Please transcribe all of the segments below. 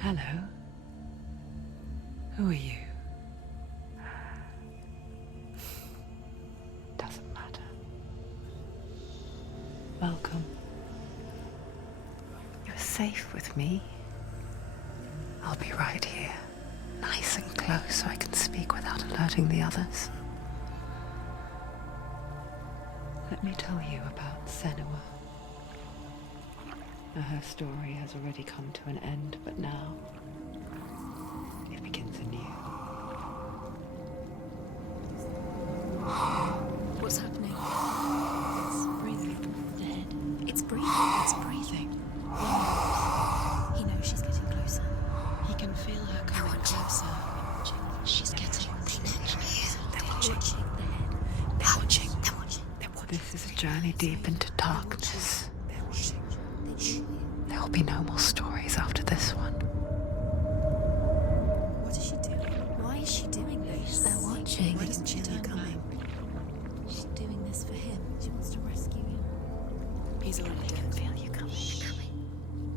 Hello. Who are you? Doesn't matter. Welcome. You're safe with me. I'll be right here, nice and close so I can speak without alerting the others. Let me tell you about Senua. Her story has already come to an end, but now it begins anew. What's happening? It's breathing. Dead. It's breathing. It's breathing. He knows she's getting closer. He can feel her coming closer. She's getting closer. They're watching. They're watching. They're watching. This is a journey deep into darkness. There will be no more stories after this one. What is she doing? Why is she doing this? They're watching. Why doesn't she turn coming? She's doing this for him. She wants to rescue him. He's already dead. I can feel you coming.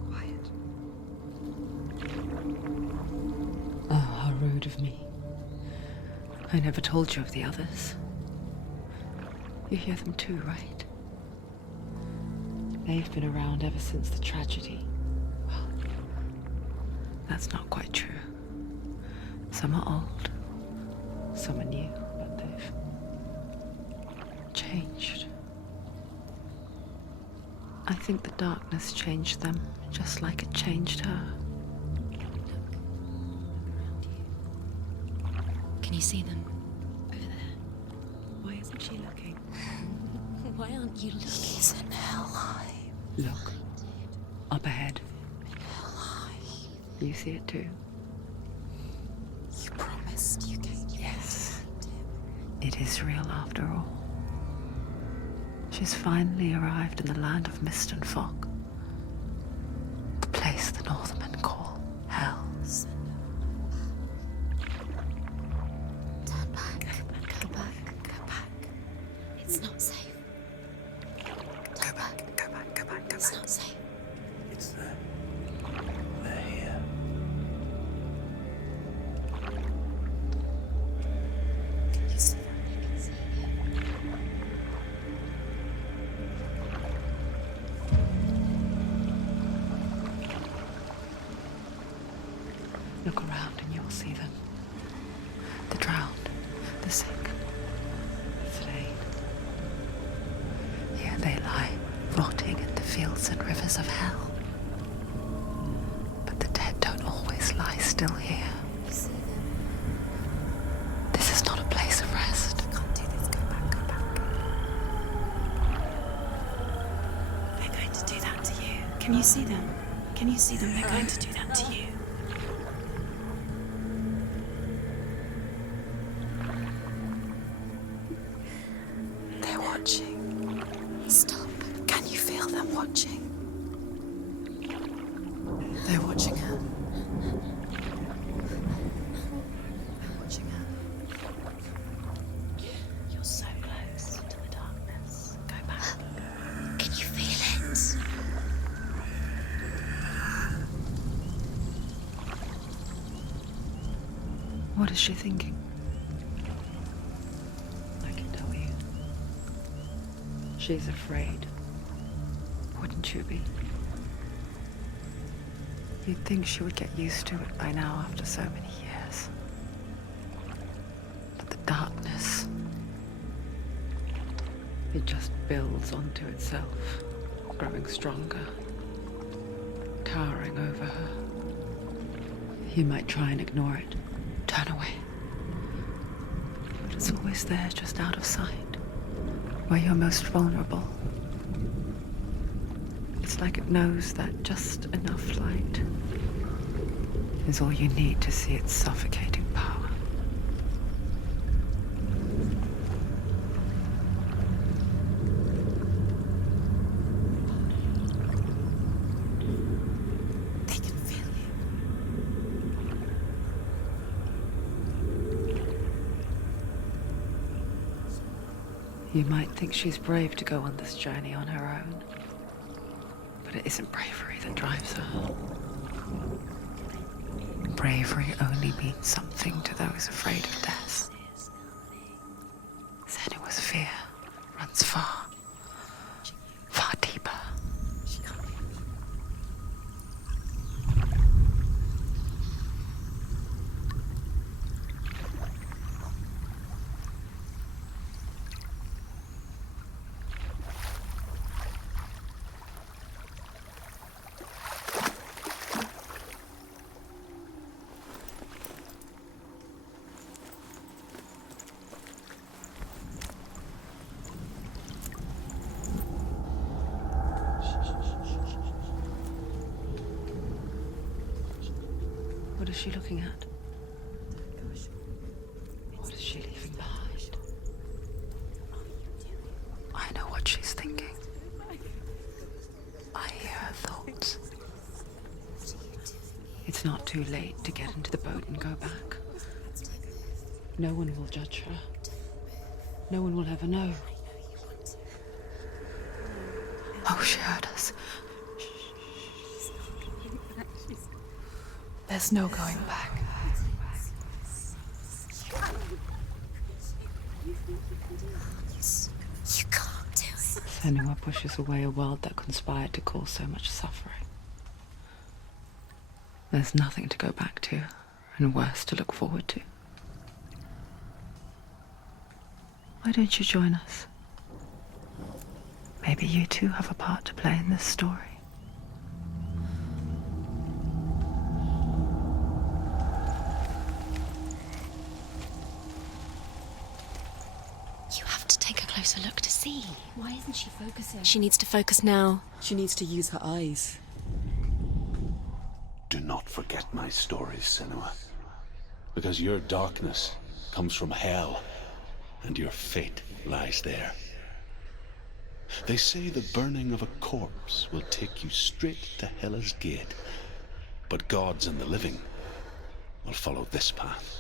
Quiet. Oh, how rude of me. I never told you of the others. You hear them too, right? They've been around ever since the tragedy. Well, that's not quite true. Some are old, some are new, but they've changed. I think the darkness changed them, just like it changed her. Can you see them? Over there. Why isn't she looking? Why aren't you looking? He's in hell high. Look, up ahead. Hell high. You see it too? You promised you gave you. Yes. It is real after all. She's finally arrived in the land of mist and fog. The place the Northmen call hell. Turn back. Go back. Go back. It's not safe. Go back, go back, go back, go It's back. not safe. It's there. They're here. You see them? You can see it. Look around and you'll see them. The drowned, the sick, the slain. Here they lie, rotting in the fields and rivers of hell. But the dead don't always lie still here. You see them? This is not a place of rest. You can't do this. Go back. Go back. They're going to do that to you. Can you see them? Can you see them? They're going to do that to you. They're watching. Stop. Can you feel them watching? They're watching her. They're watching her. You're so close to the darkness. Go back. Can you feel it? What is she thinking? I can tell you. She's afraid. Wouldn't you be? You'd think she would get used to it by now after so many years. But the darkness, it just builds onto itself, growing stronger, towering over her. You might try and ignore it, turn away. But it's always there, just out of sight, where you're most vulnerable. It's like it knows that just enough light is all you need to see its suffocating power. They can feel you. You might think she's brave to go on this journey on her own, but it isn't bravery that drives her. bravery only means something to those afraid of death. Senua's fear runs far, far deeper. What is she looking at? What is she leaving behind? I know what she's thinking. I hear her thoughts. It's not too late to get into the boat and go back. No one will judge her. No one will ever know. Oh, she heard us. There's no going back. You can't do it. Senua pushes away a world that conspired to cause so much suffering. There's nothing to go back to, and worse to look forward to. Why don't you join us? Maybe you too have a part to play in this story. You have to take a closer look to see. Why isn't she focusing? She needs to focus now. She needs to use her eyes. Do not forget my stories, Senua. Because your darkness comes from hell, and your fate lies there. They say the burning of a corpse will take you straight to Hela's gate, but gods and the living will follow this path.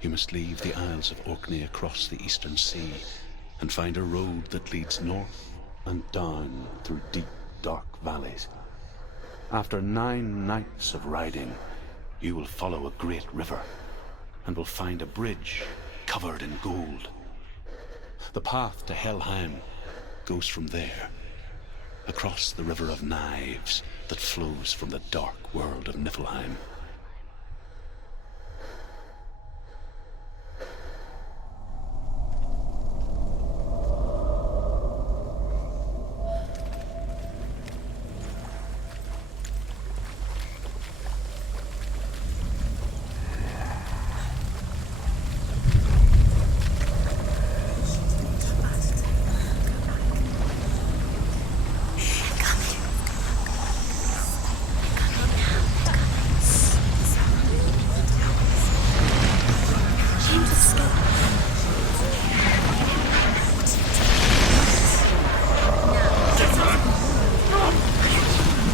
You must leave the Isles of Orkney across the eastern sea and find a road that leads north and down through deep, dark valleys. After 9 nights of riding, you will follow a great river and will find a bridge covered in gold. The path to Helheim goes from there, across the river of knives that flows from the dark world of Niflheim.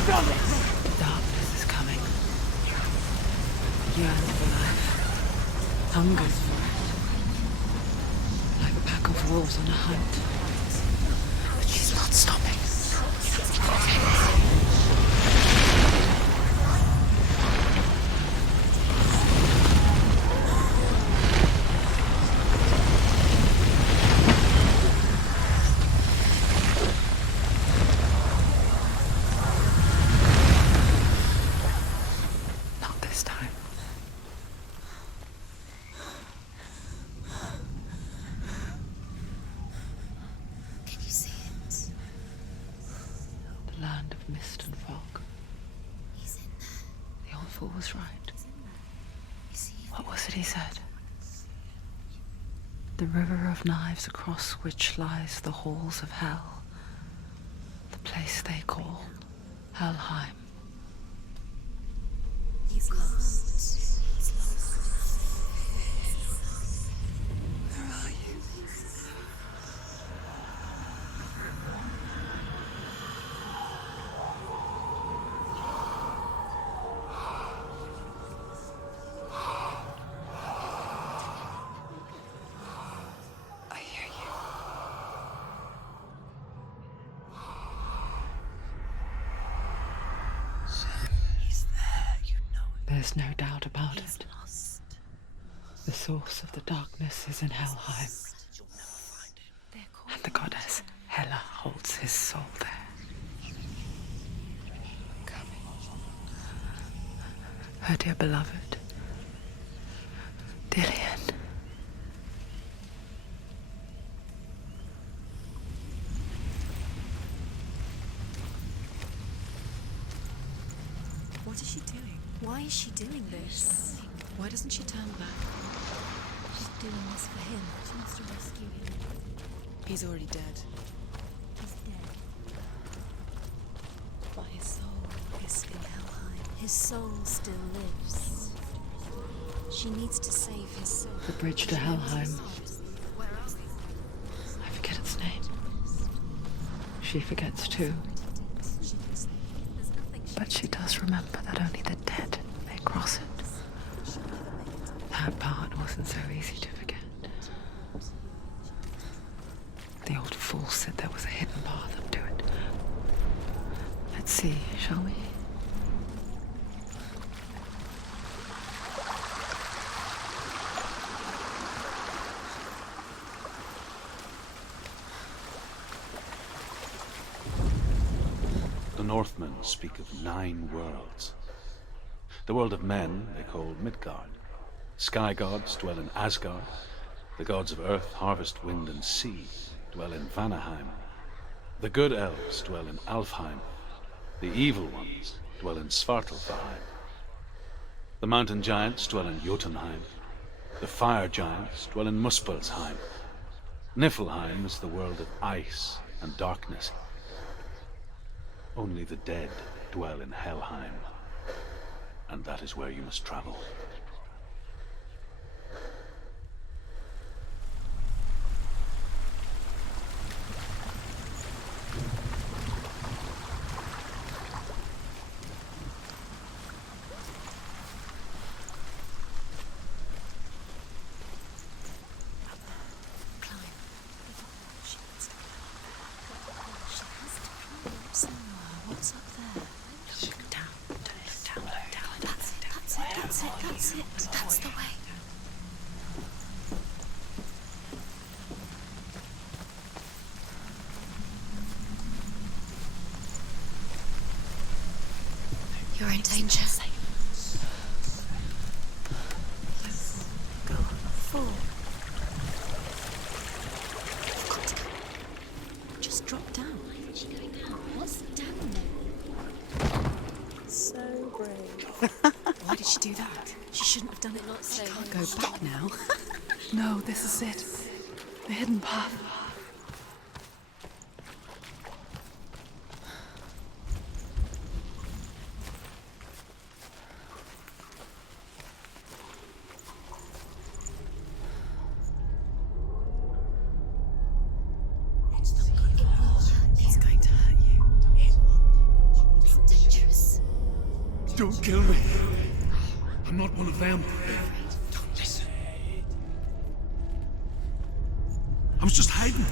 Darkness is coming. Yearns for life. Hungers for it. Like a pack of wolves on a hunt. But she's not stopping. Not this time. Can you see it? The land of mist and fog. He's in there. The old fool was right. You see it? What was it he said? The river of knives across which lies the halls of hell. The place they call Helheim. He's lost. He's lost. Where are you? I hear you. He's there, you know it. There's no doubt about it. The source of the darkness is in Helheim, and the goddess Hela holds his soul there. Her dear beloved, Dillian. What is she doing? Why is she doing this? Why doesn't she turn back? She's doing this for him. She wants to rescue him. He's already dead. He's dead. But his soul is in Helheim. His soul still lives. She needs to save his soul. The bridge to Helheim. I forget its name. She forgets too. But she does remember that only the dead may cross it. That part wasn't so easy to forget. The old fool said there was a hidden path up to it. Let's see, shall we? The Northmen speak of 9 worlds. The world of men they call Midgard. Sky gods dwell in Asgard. The gods of earth, harvest, wind, and sea dwell in Vanaheim. The good elves dwell in Alfheim. The evil ones dwell in Svartalfheim. The mountain giants dwell in Jotunheim. The fire giants dwell in Muspelheim. Niflheim is the world of ice and darkness. Only the dead dwell in Helheim, and that is where you must travel. What's up there? Look down, don't look down. That's it. That's the way. You're in danger. Go forward. You've got to go. Just drop down. Where's she going now? What's down there? So brave. Why did she do that? She shouldn't have done it. Not so. Can't go back now. No, this is it. The hidden path. It's going to hurt you. It's dangerous. Don't kill me. I'm not one of them. Don't listen. I was just hiding.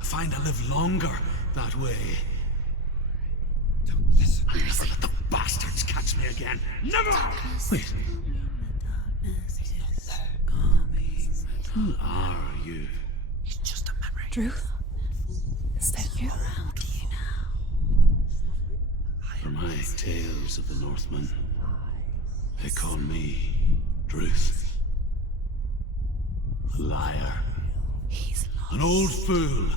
I find I live longer that way. Don't listen. I'll never let the bastards catch me again. Never! Wait. Who are you? It's just a memory. Druth? Is that you? Around you now. For my tales of the Northmen, they call me Druth. A liar. He's lost. An old fool.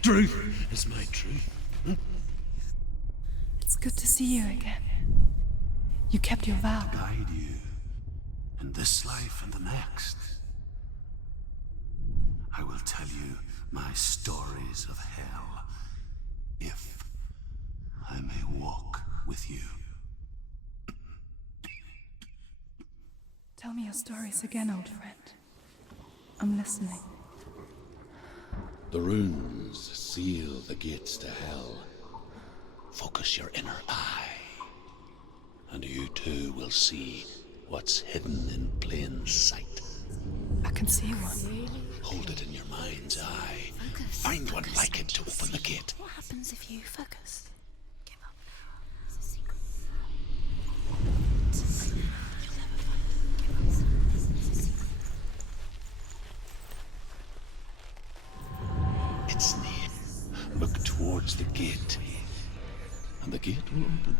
Truth is my truth. It's good to see you again. You kept your vow. Guide you in this life and the next. I will tell you my stories of hell, if I may walk with you. Tell me your stories again, old friend. I'm listening. The runes seal the gates to hell. Focus your inner eye, and you too will see what's hidden in plain sight. I can see one. Hold it in your mind's eye. Find one like it to open the gate. What happens if you focus? Give up. towards the gate, and the gate will open.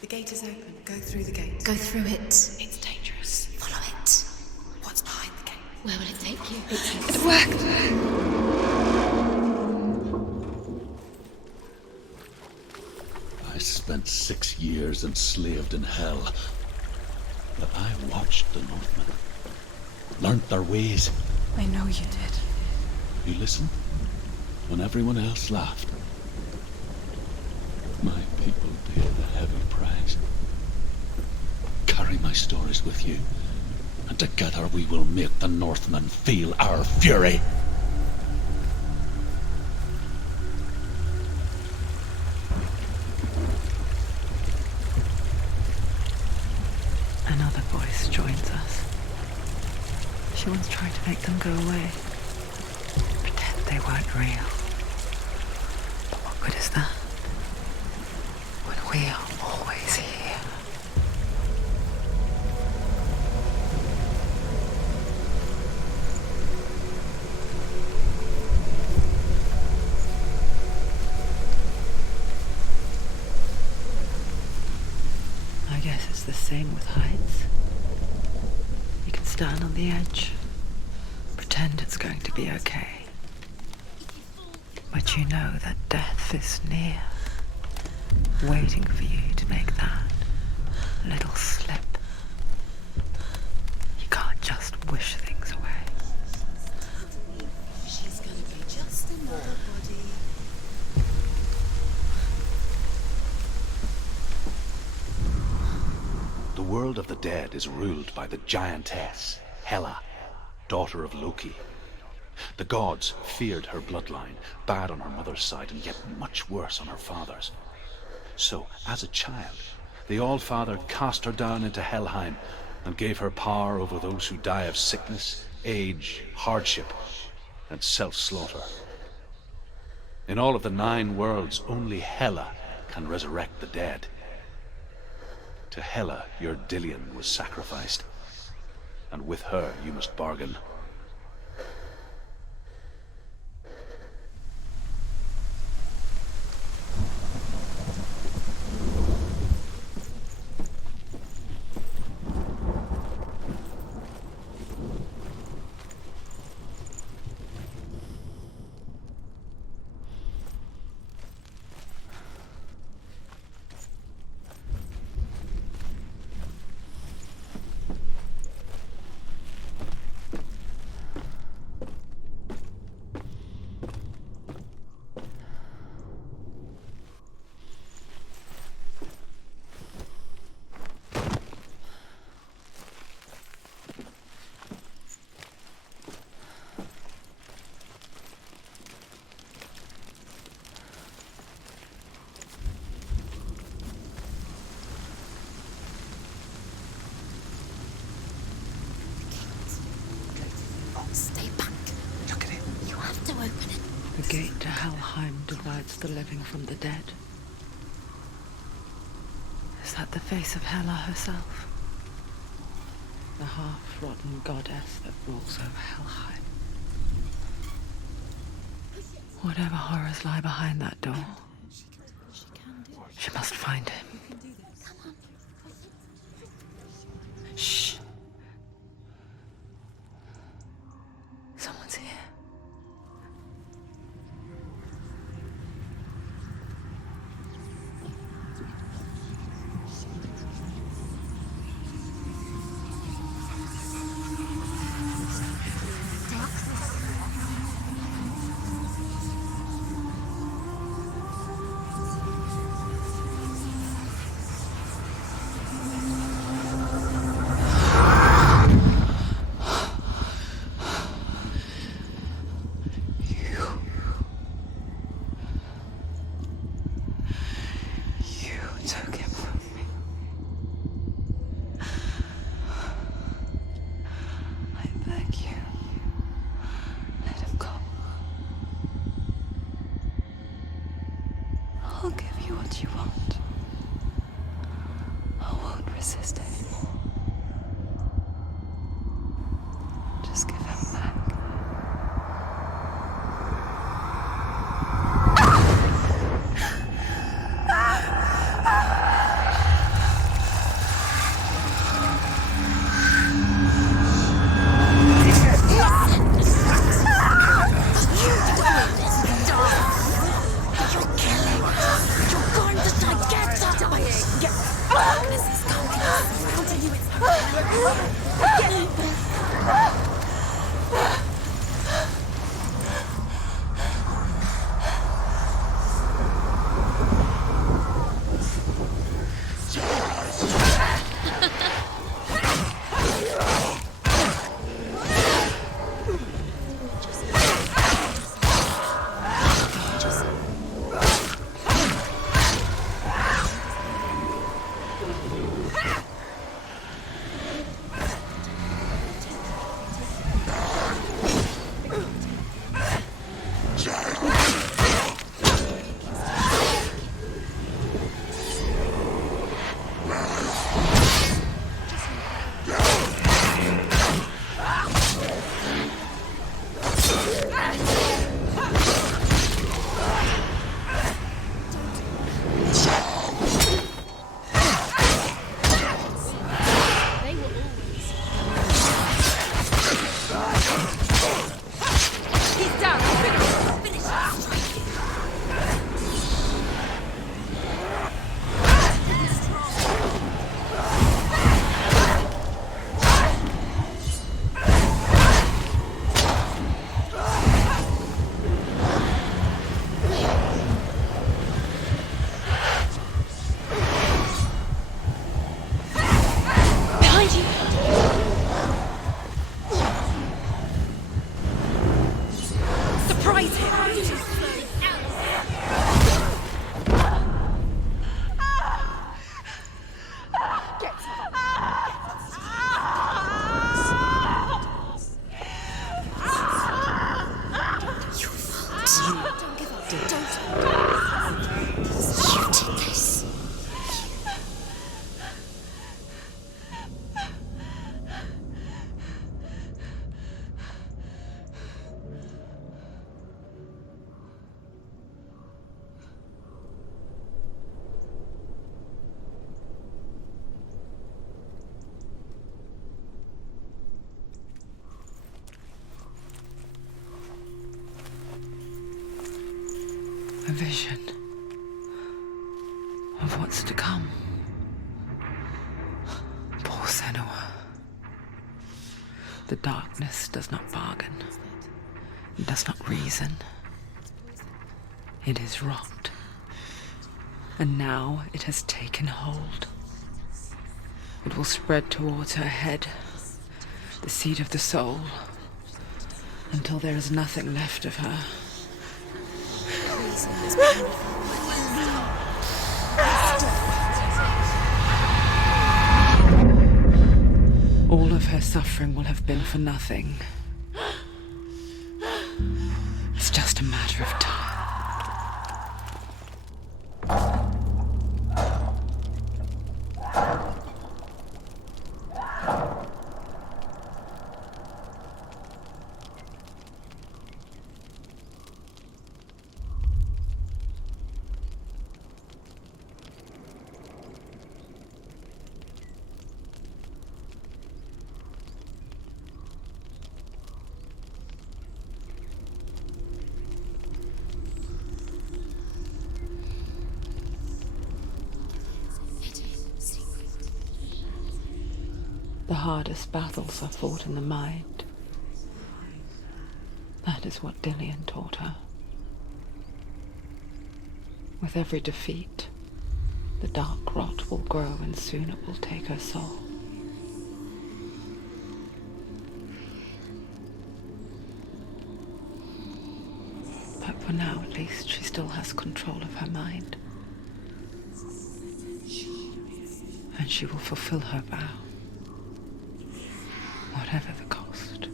The gate is open. Go through the gate. Go through it. It's dangerous. Follow it. What's behind the gate? Where will it take you? It worked! I spent 6 years enslaved in hell, but I watched the Northmen, learnt their ways. I know you did. You listened when everyone else laughed. My people paid the heavy price. Carry my stories with you, and together we will make the Northmen feel our fury. Another voice joins us. She once tried to make them go away. Pretend they weren't real. But what good is that? When we are always here. I guess it's the same with heights. You can stand on the edge, pretend it's going to be okay. But you know that death is near, waiting for you to make that little slip. You can't just wish things away. She's gonna be just another body. The world of the dead is ruled by the giantess, Hela, daughter of Loki. The gods feared her bloodline, bad on her mother's side and yet much worse on her father's. So, as a child, the All-Father cast her down into Helheim and gave her power over those who die of sickness, age, hardship, and self-slaughter. In all of the 9 worlds, only Hela can resurrect the dead. To Hela, your Dillion was sacrificed, and with her you must bargain. Stay back. Look at it. You have to open it. The gate to Helheim divides the living from the dead. Is that the face of Hela herself? The half-rotten goddess that rules over Helheim. Whatever horrors lie behind that door, she must find him. Shh. Someone's here. Took him from me. I beg you, let him go. I'll give you what you want. can't resist anymore. Just give him back. A vision of what's to come. Poor Senua. The darkness does not bargain. It does not reason. It is rot. And now it has taken hold. It will spread towards her head, the seat of the soul, until there is nothing left of her. All of her suffering will have been for nothing. It's just a matter of time. The hardest battles are fought in the mind. That is what Dillian taught her. With every defeat, the dark rot will grow and soon it will take her soul. But for now, at least, she still has control of her mind. And she will fulfill her vow. Whatever the cost.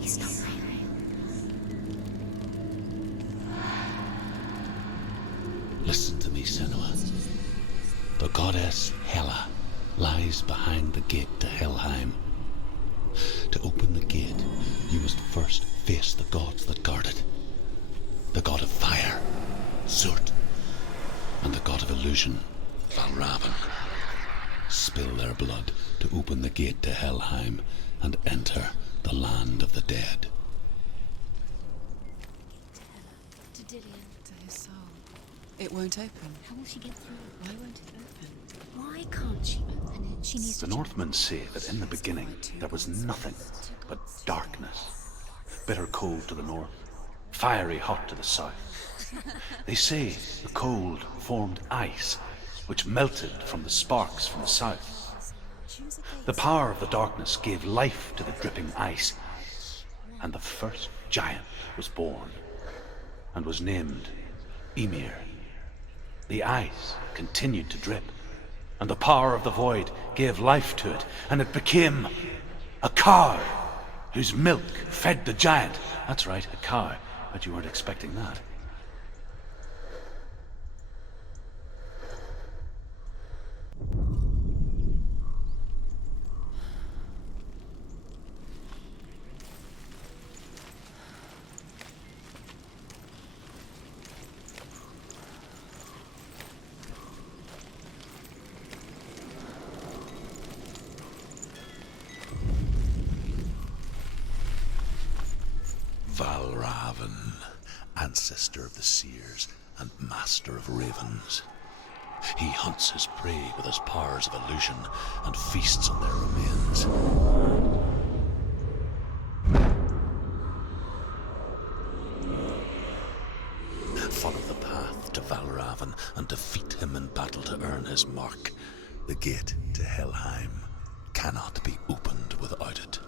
He's not real. lies behind the gate to Helheim. To open the gate, you must first face the gods that guard it. The god of fire, Zurt, and the god of illusion, Valravn. Spill their blood to open the gate to Helheim and enter the land of the dead. To Dillian. To his soul. It won't open. How will she get through? Why won't it open? Why can't she open it? She needs The to Northmen say that in the beginning there was nothing but darkness. Bitter cold to the north, fiery hot to the south. They say the cold formed ice, which melted from the sparks from the south. The power of the darkness gave life to the dripping ice, and the first giant was born, and was named Ymir. The ice continued to drip, and the power of the void gave life to it, and it became a cow, whose milk fed the giant. That's right, a cow. Bet you weren't expecting that. Valravn, ancestor of the seers and master of ravens. He hunts his prey with his powers of illusion and feasts on their remains. Follow the path to Valravn and defeat him in battle to earn his mark. The gate to Helheim cannot be opened without it.